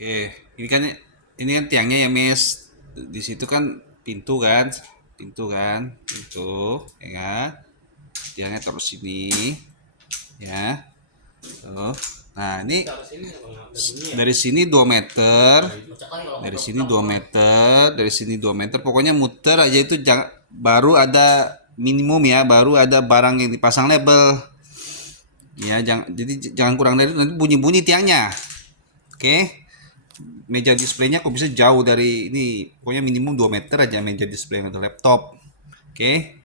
Oke, ini kan tiangnya ya, Miss. Di situ kan pintu kan, pintu, ya kan. Tiangnya taruh sini, ya. Tuh. Nah, ini dari sini 2 meter, dari sini 2 meter, dari sini 2 meter. Pokoknya muter aja itu, jangan, baru ada minimum ya, baru ada barang yang dipasang label. Ya, jangan kurang dari itu, nanti bunyi-bunyi tiangnya. Oke. Meja displaynya kok bisa jauh dari ini, pokoknya minimum 2 meter aja meja display untuk laptop. Oke.